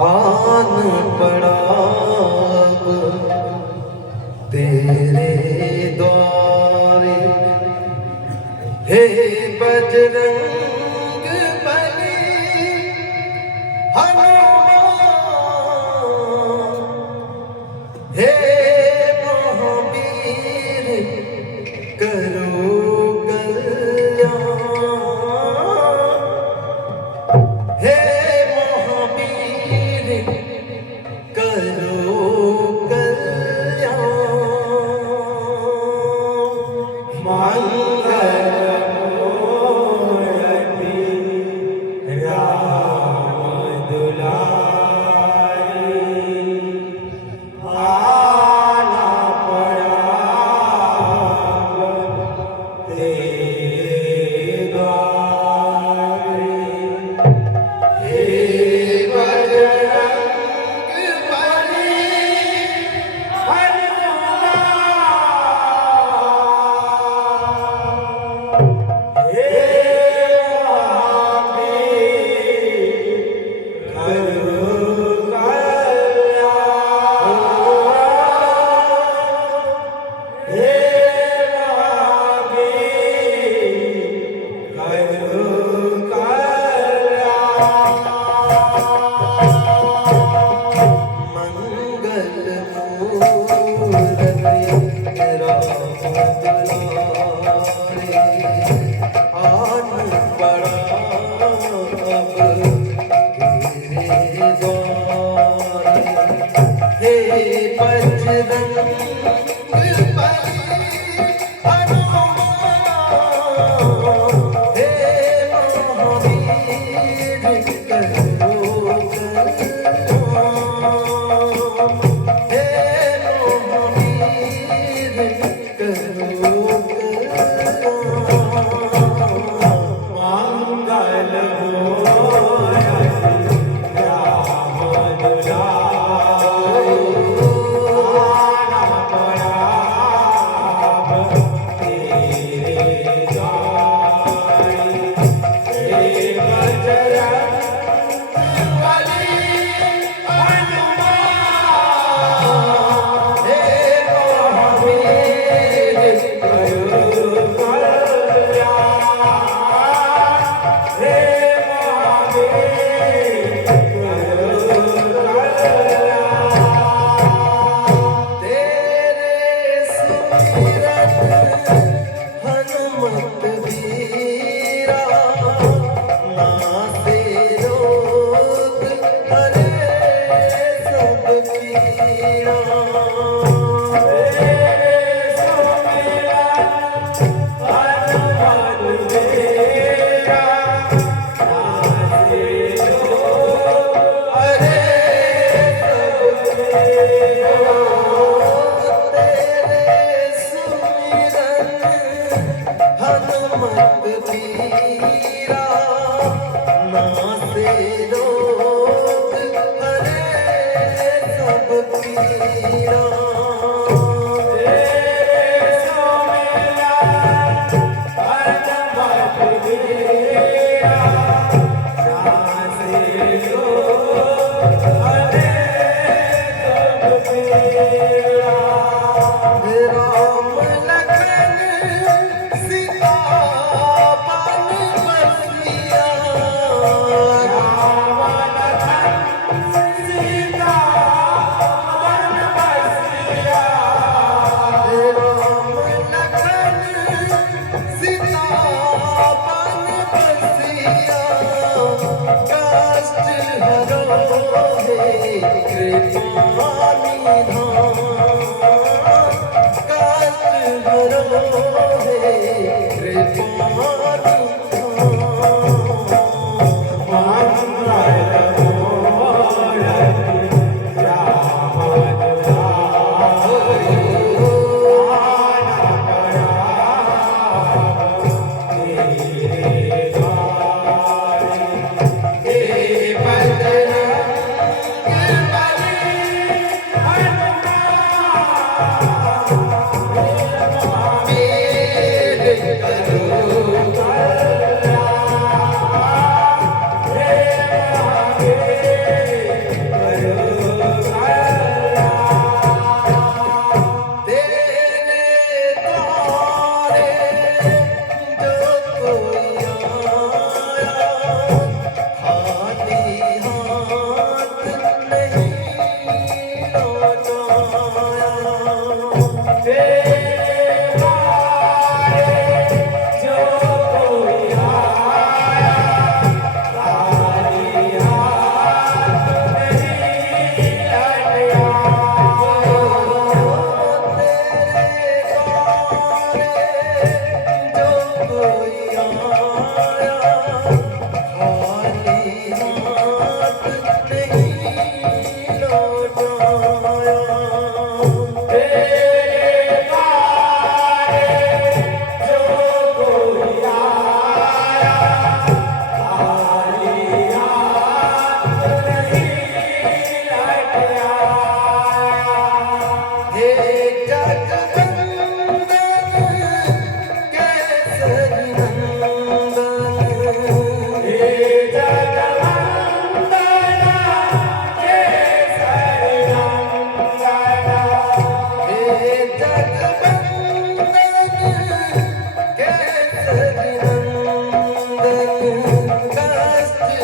आन पड़ा तेरे द्वारे। हे बजरंग बली हनुमान, हे महावीर करो कल्याण। हे महावीर करो कल्याण। मंगलमूर्ति राम दुलारी, आना पड़ा तेरे द्वारे। हे बजरंग बली हनुमान, हे महावीर करो कल्याण। हे महावीर करो कल्याण। मंगलमूर्ति राम दुलारे, आन पड़ा तेरे द्वारे। हे बजरंग बली हनुमान, हे महावीर करो कल्याण। हे महावीर करो कल्याण। मंगलमूर्ति राम दुलारे, आना पड़ा तेरे द्वारे। हे बजरंग बली हनुमान, हे महावीर करो कल्याण। हे महावीर करो कल्याण। तेरे सुमिरन हनुमत वीरा, नासे रोग हरे सब पीरा। तेरे सुमिरन हनुमत वीरा, नासे रोग हरे सब पीरा। तेरे सुमिरन हनुमत वीरा, नासे रोग हरे सब पीरा। तेरे सुमिरन हनुमत वीरा, नासे रोग हरे सब पीरा। राम लखन सीता बन बसिया, राम लखन सीता बन बसिया। राम लखन सीता बन बसिया, कष्ट हरो हे कृपा निधान। कष्ट हरो हे कृपा निधान। मंगलमूर्ति राम दुलारे, आना पड़ा तेरे द्वारे। हे बजरंग बली हनुमान,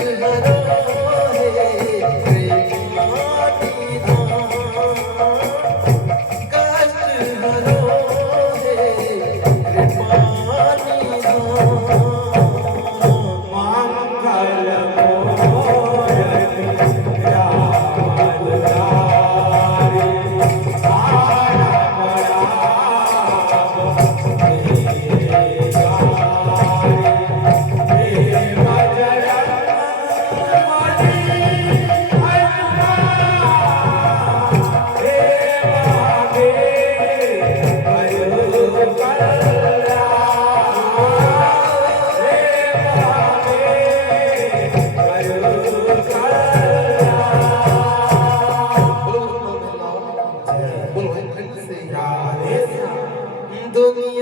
બોલો હે પ્રિન્સ રાધે શ્યામ दुनिया